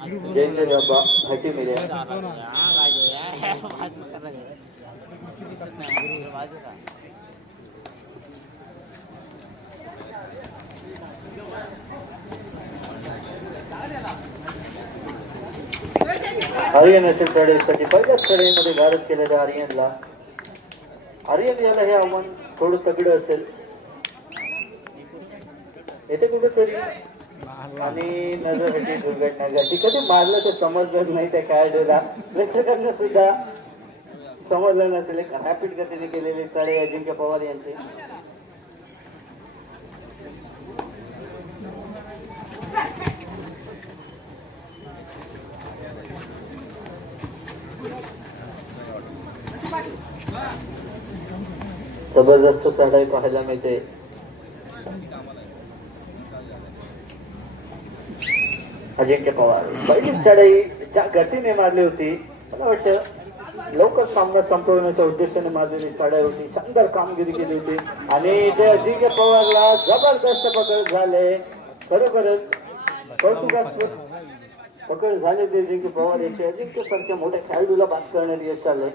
जयंत बाबा हाटी मिळे आर्यन असेल चढाईसाठी पहिल्याच चढाईमध्ये गारद केलेल्या आर्यनला आर्यन याला हे आव्हान थोडं तगडं असेल येथे कुठेतरी आणि नजरेची दुर्घटना घडली कधी मारलं तर समजलं नाही त्या खेळाडूला. प्रेक्षकांना सुद्धा समजलं नसेल. एक रॅपिड गतीने केलेली चढाई अजिंक्य पवार यांचे. जबरदस्त चढाई पाहायला मिळते. अजिंक्य पवार पहिलीच चढाई ज्या गतीने मारली होती. मला वाटतं लवकर सामना संपवण्याच्या उद्देशाने मारलेली चढाई होती. शानदार कामगिरी केली होती. आणि ते अजिंक्य पवारला जबरदस्त पकड झाले. खरोखरच कौतुकास्पद पकड झाले ते अजिंक्य पवार याचे अजिंक्य सारख्या मोठ्या खेळाडूला बाद करण्यात यश आलंय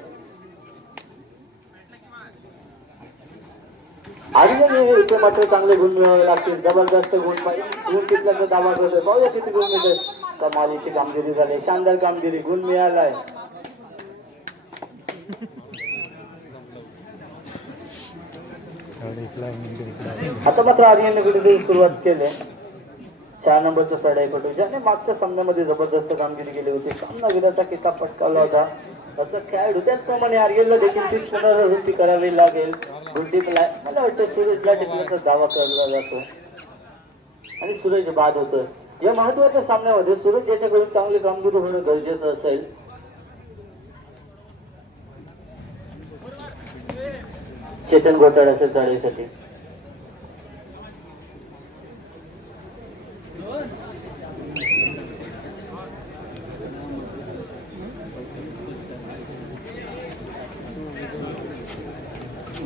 आणि इथे मात्र चांगले गुण मिळावे लागतील जबरदस्त गुण पाहिजे. गुण कितल्याचा दावा करतोय. पाहूया किती गुण मिळतात कमालीची कामगिरी झाली शानदार कामगिरी गुण मिळालाय. आता मात्र आर्यन कुठेतरी सुरुवात केली. चार नंबरचा चढाई पटू ज्याने मागच्या सामन्यामध्ये जबरदस्त कामगिरी केली होती. सामनावीराचा किताब पटकावला होता. तसं खेळाडू त्याचप्रमाणे आर्यनला देखील ती पुनरावृत्ती करावी लागेल. गुलदीपला मला वाटतं सूरजला टिकण्याचा दावा केला जातो. आणि सूरज बाद होतोय. या महत्त्वाच्या सामन्यामध्ये सूरज याच्याकडून चांगली कामगिरी होणं गरजेचं असेल. चेतन घोटाळ्याच्या चढाईसाठी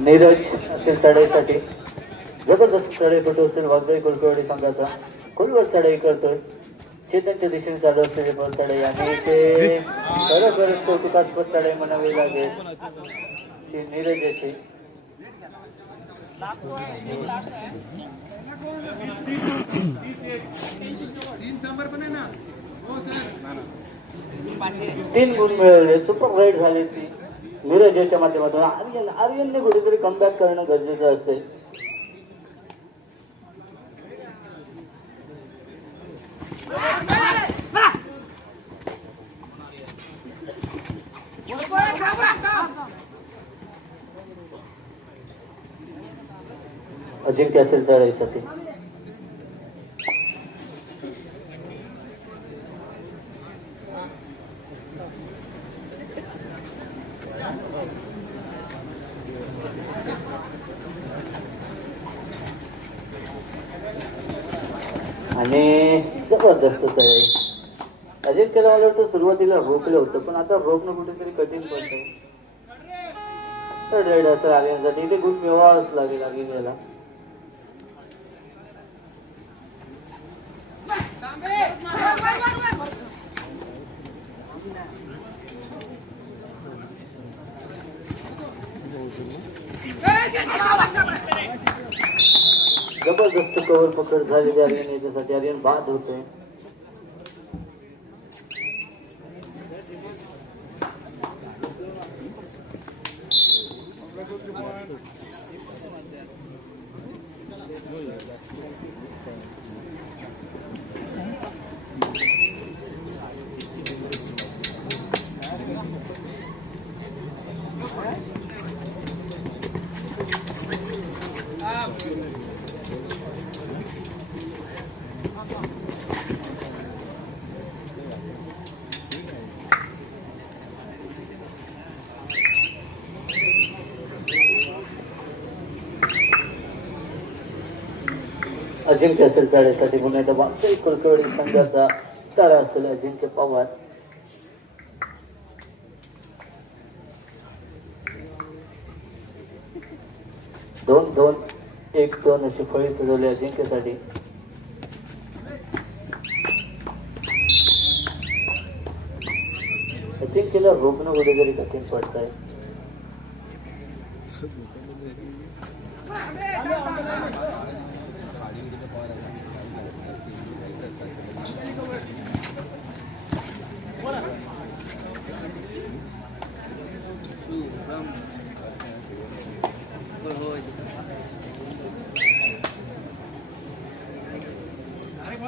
नीरज असेल चढाईसाठी जबरदस्त चढाई पटू असेल वाघदाई कुलकर्णी संघाचा. खोलवर चढाई करतोय? चेतनच्या दिशेने चालू असलेली बल चढाई आणि ते खरोखर कौतुकास्पद चढाई म्हणावी लागेल. ती नीरज याची तीन गुण मिळवले. सुपर राईट झाली ती. नीरज याच्या माध्यमातून आर्यन आर्यनने कुठेतरी कमबॅक करणं गरजेचं असेल अजिंक्य असेल चढाईसाठी आणि जबरदस्त चढाई अजिंक्यला मला वाटतं सुरुवातीला रोखलं होतं पण आता रोखणं कुठेतरी कठीण पडतंय तर असं आर्यनसाठी इथे गुण मिळवावंच लागेल आर्यन याला जबरदस्त कवर पकड झालेली आर्यन याच्यासाठी आर्यन बाद होतोय. अजिंक्य असेल चढाईसाठी पुन्हा एकदा वागतोय कुलकर्णी संघाचा तारा असेल अजिंक्य पवार. दोन दोन एक दोन अशी फळी फिरवली अजिंक्यसाठी शूटिंग केलं रोखणं कुठेतरी कठीण पडतंय.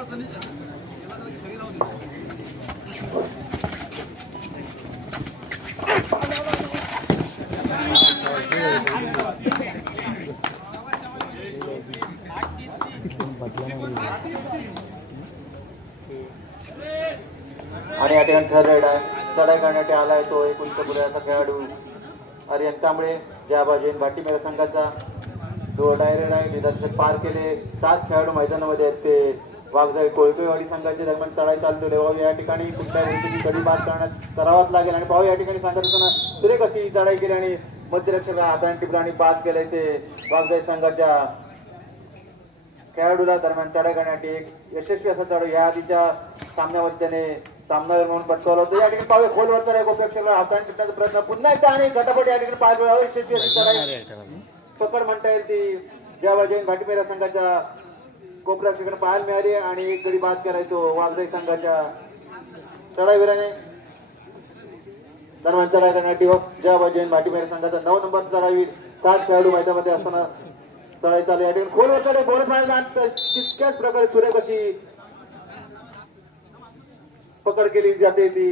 आणि या ठिकाणी ठरलेला आहे. चढाई करण्यासाठी आलाय तो एक उंचपुऱ्याचा खेळाडू. आणि कांबळे ज्या बाजून भाटी मेळा संघाचा तो डायरेक्ट आहे निदर्शक पार केले. सात खेळाडू मैदानामध्ये आहेत ते. वाघजाई कोळपेवाडी संघाच्या दरम्यान चढाई चालू भाऊ या ठिकाणी कुठल्या व्यक्तीची कडी बाद करण्यात करावाच लागेल? आणि भाऊ या ठिकाणी सांगत असताना सुरेख अशी चढाई केली आणि मध्यरक्षक हाताने टिपराणी बाद केले ते वाघजाई संघाच्या खेळाडूला दरम्यान चढाई करण्यासाठी एक यशस्वी असा चढ या आधीच्या सामन्यावर त्याने सामनावीर म्हणून पटकावला होता. या ठिकाणी पावे खोलवर एक गोपेक्षक हाताने टिपण्याचा प्रयत्न. पुन्हा एकदा आणि घटापट या ठिकाणी पाच वेळा यशस्वी अशी चढाई. पकड म्हणता येईल ती. ज्या बाजूने भाटीमेरा संघाच्या कोपरक्षकांना पाहायला मिळाली आणि एक गडी बाद केलाय तो वाघजाई संघाच्या चढाईवीराने दरम्यान चढाई करण्यासाठी ज्या बाजूने भाटीमेरा संघाचा नऊ नंबर चढावी सात खेळाडू मैदानामध्ये असताना चढाई चालू या ठिकाणी खोल चढाई बोलत राहिला तितक्याच प्रकारे सुरेख अशी पकड केली जाते ती.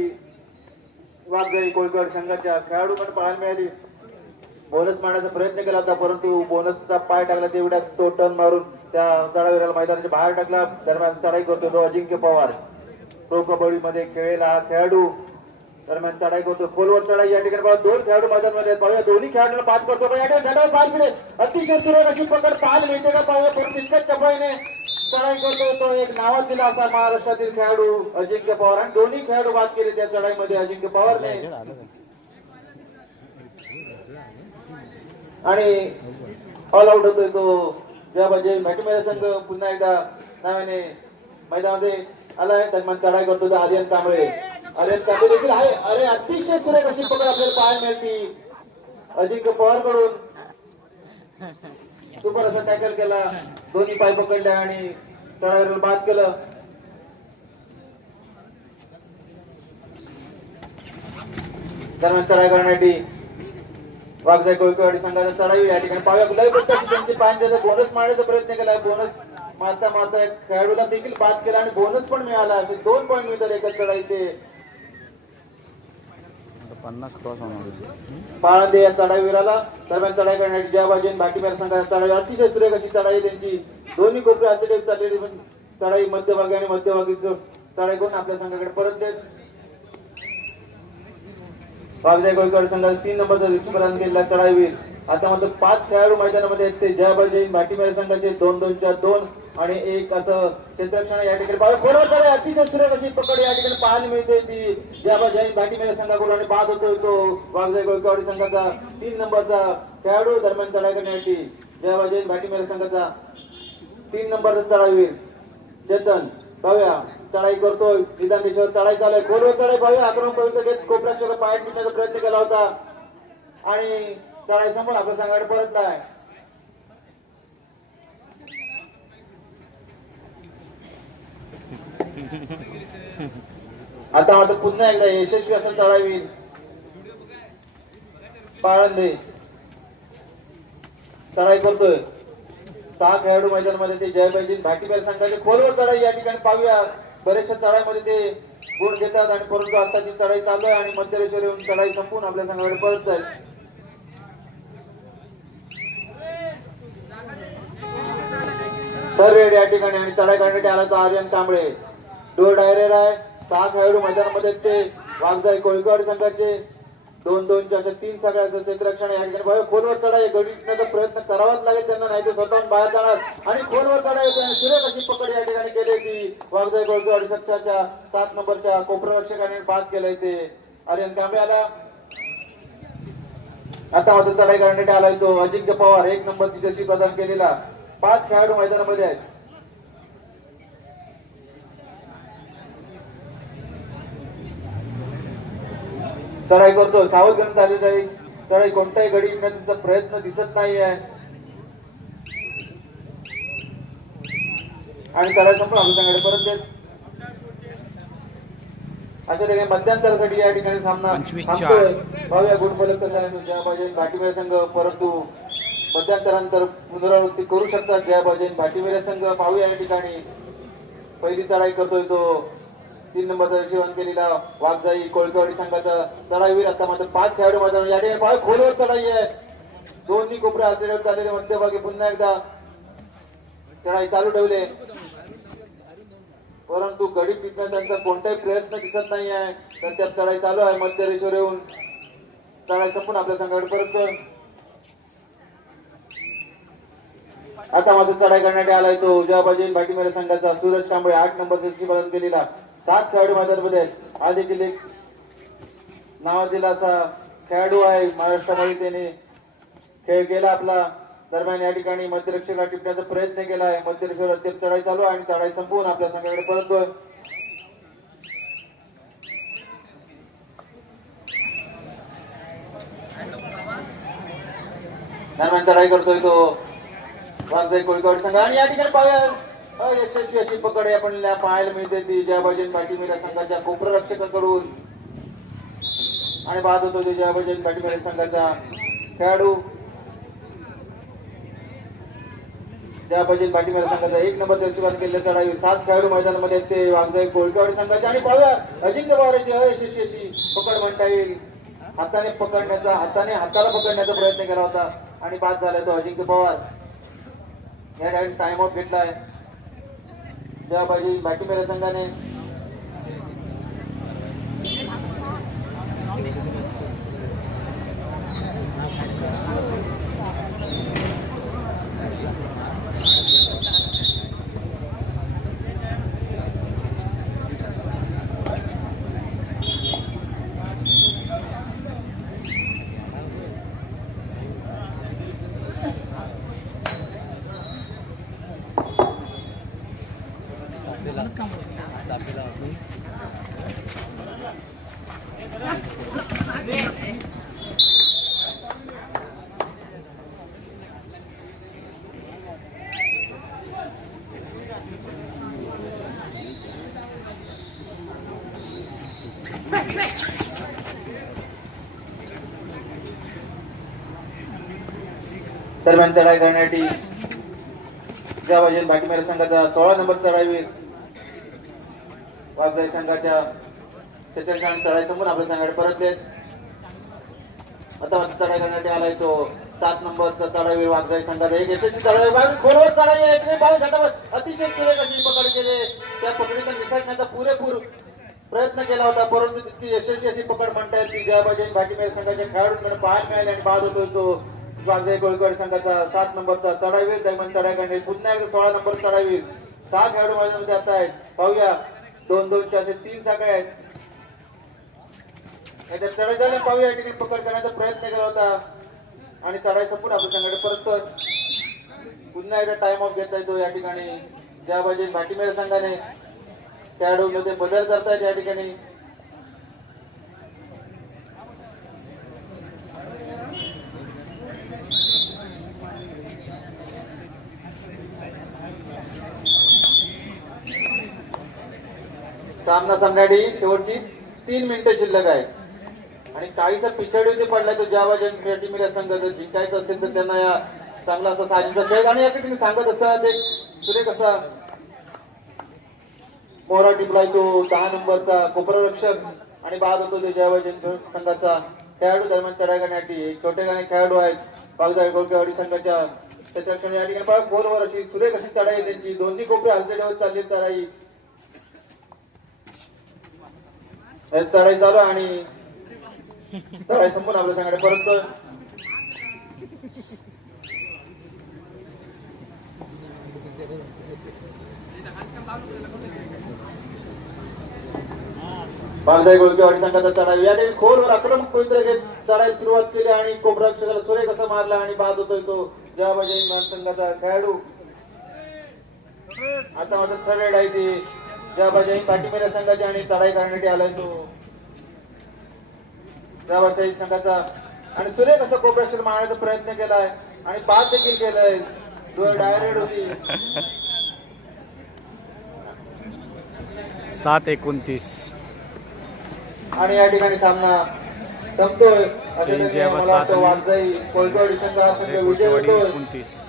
वाघजाई कोळकर संघाच्या खेळाडूकडे पाहायला मिळाली. बोनस मारण्याचा प्रयत्न केला होता परंतु बोनसचा पाय टाकला तेवढ्या तो टर्न मारून त्या तडावीराला मैदानाच्या बाहेर टाकला. दरम्यान चढाई करतो तो अजिंक्य पवार. प्रो कबड्डीमध्ये खेळलेला खेळाडू. दरम्यान चढाई करतो खोलवर चढाई. या ठिकाणी दोन खेळाडू मैदानामध्ये पाहूया दोन्ही खेळाडूला पाच करतो. पण या ठिकाणी पाच पास मिळेल अतिशय सुरेख अशी पकड पाच मिळते का पाहूया परंतु तितक्याच चपाईने चढाई करतो तो एक नावाज दिला असा महाराष्ट्रातील खेळाडू अजिंक्य पवार. आणि दोन्ही खेळाडू बाद केले त्या चढाईमध्ये अजिंक्य पवारने. आणि ऑल आउट होतोय तो. ज्या म्हणजे मॅटमेरा संघ पुन्हा एकदा नावाने मैदानामध्ये आलाय दरम्यान चढाई करतो आर्यन कांबळे. आर्यन कांबळे देखील आहे. अरे अतिशय सुरेख अशी पकड आपल्याला पाहायला मिळती. अजिंक्य पवारकडून. सुपर असं टॅकल केला. दोन्ही पाय पकडल्या आणि चढाईवर बाद केलं. दरम्यान चढाई करण्यासाठी वाघजाई कोळपेवाडी संघाचा चढाई या ठिकाणी पाव्या गुलाबी पट्ट्याची त्यांची पायांच्या बोनस मारण्याचा प्रयत्न केला बोनस मारता मारता एक खेळाडूला देखील बाद केला आणि बोनस पण मिळाला. असे दोन पॉईंट मिळतात एका चढाई ते पन्नास क्रॉस होणार या चढाईवीराला दरम्यान चढाई करण्यासाठी ज्या बाजूने भाटीमेर संघाचा चढाई अतिशय सुरेख अशी चढाई त्यांची. दोन्ही कोपरे अतिशय चाललेली पण चढाई मध्यभागी आणि मध्यभागी जो चढाई करून आपल्या संघाकडे परत देत वाघजाई गोयकवाड संघाचा तीन नंबरचा लक्ष्मीपर्यंत केलेला तळावीर आता मात्र पाच खेळाडू मैदानामध्ये आहेत ते. जैन भाटीमेर संघाचे दोन दोन चार दोन आणि एक असं क्षेत्रक्षण या ठिकाणी पाहावे अतिशय सुरेख अशी पकड या ठिकाणी पाहायला मिळते ती. जयबाल जैन भाटीमेर संघाकडून आणि बाद होतो तो वाघजाई गोयकवाडी संघाचा तीन नंबरचा खेळाडू दरम्यान चढाई करण्यासाठी. जयबाल जैन भाटीमेर संघाचा तीन नंबरचा तळावीर चेतन भव्या चढाई करतोय. निदान देशावर चढाई चालू आहे. खोलवर चढाई भव्या आक्रमण पवित्र घेत कोपऱ्याच्या पाय मिळण्याचा प्रयत्न केला होता. आणि चढाई समोर आपल्या सांगायला परत आहे. आता आता पुन्हा एकदा यशस्वी असं चढावी पाळंदे चढाई करतोय. सहा खेळाडू मैदानामध्ये ते जय बैजीन भाटीबाई संघाचे खोलवर चढाई या ठिकाणी पाहूया. बरेचशा चढाईमध्ये ते गुण घेतात आणि परंतु आता ती चढाई चालू आहे आणि मध्यरेश्वर येऊन चढाई संपून आपल्या संघाकडे परत जाईल. रेड या ठिकाणी आणि चढाई करण्यासाठी आला आर्यन कांबळे. डोर डायरेर आहे. सहा खेळाडू मैदानामध्ये ते वाघजाई कोळीकवाडी संघाचे दोन दोनचे असे तीन सगळ्याचं क्षेत्ररक्षण या ठिकाणी. खोलवर चढाई गडीचा प्रयत्न करावाच लागेल त्यांना नाही तर स्वतःहून बाहेर जाणार. आणि खोलवर चढाई येते सुरेख अशी पकड या ठिकाणी केली होती. वाघजाई कोळीकवाडी संघाच्या सात नंबरच्या कोपररक्षकाने बाद केलंय ते. आर्यन कांबळे आला आता मात्र चढाई करण्यासाठी आलाय तो अजिंक्य पवार एक नंबर तिच्याशी प्रदान केलेला. पाच खेळाडू मैदानामध्ये आहेत. चढाई करतो सावध घेऊन चालली जाईल चढाई कोणताही गडी विकण्याचा प्रयत्न दिसत नाही आहे आणि चढाई संपून संघाकडे परत देत अशा ठिकाणी मध्यंतरासाठी या ठिकाणी सामना थांबतोय. भाव्या आहे? ज्या पाहिजे भाटीवेळ संघ परंतु मध्यंतरानंतर पुनरावृत्ती करू शकतात जया पाहिजे भाटीवेळ संघ. पाहूया या ठिकाणी पहिली चढाई करतोय तो. तीन नंबरचा शिवण केलेला वाघजाई कोळकवाडी संघाचा चढाईवीर आता मात्र पाच खेळाडू मैदान या ठिकाणी खोलवर चढाई आहे. दोन्ही कोपऱ्या हातळीवर चाललेले मध्यभागी. पुन्हा एकदा चढाई चालू ठेवले. परंतु गडी टिकण्याचा त्यांचा कोणताही प्रयत्न दिसत नाही आहे तर त्यात चढाई चालू आहे मध्य रेषेवर येऊन चढाई संपून आपल्या संघाकडे परत आता माझा चढाई करण्यात आलाय तो. उजव्या बाजूने संघाचा सूरज कांबळे आठ नंबर केलेला सात खेळाडू मैदानामध्ये आहेत. आज देखील एक दिला असा खेळाडू आहे महाराष्ट्रामध्ये त्याने खेळ केला आपला. दरम्यान या ठिकाणी मध्यरक्षकाला टिपण्याचा प्रयत्न केला आहे. मध्यरक्षक अद्याप चढाई चालू आहे आणि चढाई संपवून आपल्या संघाकडे परततोय दरम्यान चढाई करतोय तो. वाजदे कोळीकवाडी संघ. आणि या ठिकाणी पाहूया. अयशस्वी अशी पकड आपण पाहायला मिळते ती. जयाबाजन पाटीमेरा संघाच्या कोपररक्षकाकडून. आणि बाद होतो ते जयाबाजन पाटीमेरा संघाचा खेळाडू. जयाबाजन पाटीमेरा संघाचा एक नंबर सुरुवात केलेल्या चढाई सात खेळाडू मैदानामध्ये ते. वाघजाई कोळकेवाडी संघाचे आणि पाहूया. अजिंक्य पवारांची अयशस्वी अशी पकड म्हणता येईल. हाताने पकडण्याचा हाताने हाताला पकडण्याचा प्रयत्न केला होता. आणि बाद झाला तो अजिंक्य पवार. या टाइम ऑफ घेतलाय. त्या पाहिजे. बॅटिंग संघाने दरम्यान चढाई करण्यासाठी ज्या पाहिजे बाटीमेरा संघाचा सोळा नंबर चढाईवीर वाघदारी संघाच्या क्षेत्रकांत चढाई समोर आपल्या संघाकडे परतलेत. आता चढाई करण्यासाठी आलाय तो सात नंबरचा चढाईवीर वाघदारी संघाचा एक यशस्वी चढाई बाजू खोलवर चढाई आहे. इकडे पाहू अतिशय सुरेख अशी पकड केले त्या पकडीचा निसटण्याचा पुरेपूर प्रयत्न केला होता परंतु तितकी यशस्वी अशी पकड म्हणता येईल की जयाबाजी भाटीमेर संघाच्या खेळाडूंकडे पाहायला मिळाली आणि बाद होतो तो वाघजाई गोळकवाडी संघाचा सात नंबरचा चढाईवीर दरम्यान चढाकडे पुन्हा एकदा सोळा नंबर चढावी सहा खेळाडू मैदानामध्ये आता आहेत. पाहूया. दोन दोन चारशे तीन साखळे आहेत. याच्यात चढाई पाहूया. या ठिकाणी पकड करण्याचा प्रयत्न केला होता. आणि चढाई संपून आपल्या संघाकडे परत पुन्हा एकदा टाइम ऑफ घेता येतो या ठिकाणी. ज्या बाजूने भाटीमेर संघाने खेळाडूमध्ये बदल करतायत या ठिकाणी. सामना सामन्यासाठी शेवटची तीन मिनिटं शिल्लक आहेत. आणि काहीसा पिछाडी पडलाय तो ज्या बाजू संघ जर जिंकायचं असेल तर त्यांना या चांगला असा साजीचा खेळ. आणि या तुम्ही सांगत असतात एक सुरेख असा मोहरा टिपलाय तो दहा नंबरचा कोपररक्षक आणि बाद होतो ते जयवजन संघाचा खेळाडू दरम्यान चढाई करण्यासाठी. एक छोटे गाणे खेळाडू आहेत. बागदारी गोलकेवाडी संघाच्या त्याच्या या ठिकाणी गोलवर अशी सुरेख अशी चढाई त्यांची. दोन्ही कोपरे हलते चालली चढाई. हे झालं आणि चढाई संपून आपल्या सांगायला परत बागदाई गोळकेवाडी संघाचा चढाई याने खोलवर आक्रमक पवित्र घेत चढाई सुरुवात केली आणि कोबराक्षकाला सुरेख कसा मारला आणि बाद होतोय तो जवाबाई संघाचा खेळाडू. आता मात्र थर्ड आहे जवाबाई पाठीमेल्या संघाची आणि चढाई करण्यासाठी आलाय तो. त्यावर संघाचा. आणि सुरेख असं कोपरेशन मारण्याचा प्रयत्न केलाय. आणि बाद देखील केलाय. डायरेक्ट होती. सात एकोणतीस. आणि या ठिकाणी सामना संपतोय. वाघजाई कोळकवाडी संघ विजय कोटेवाडी होतोय. एकोणतीस.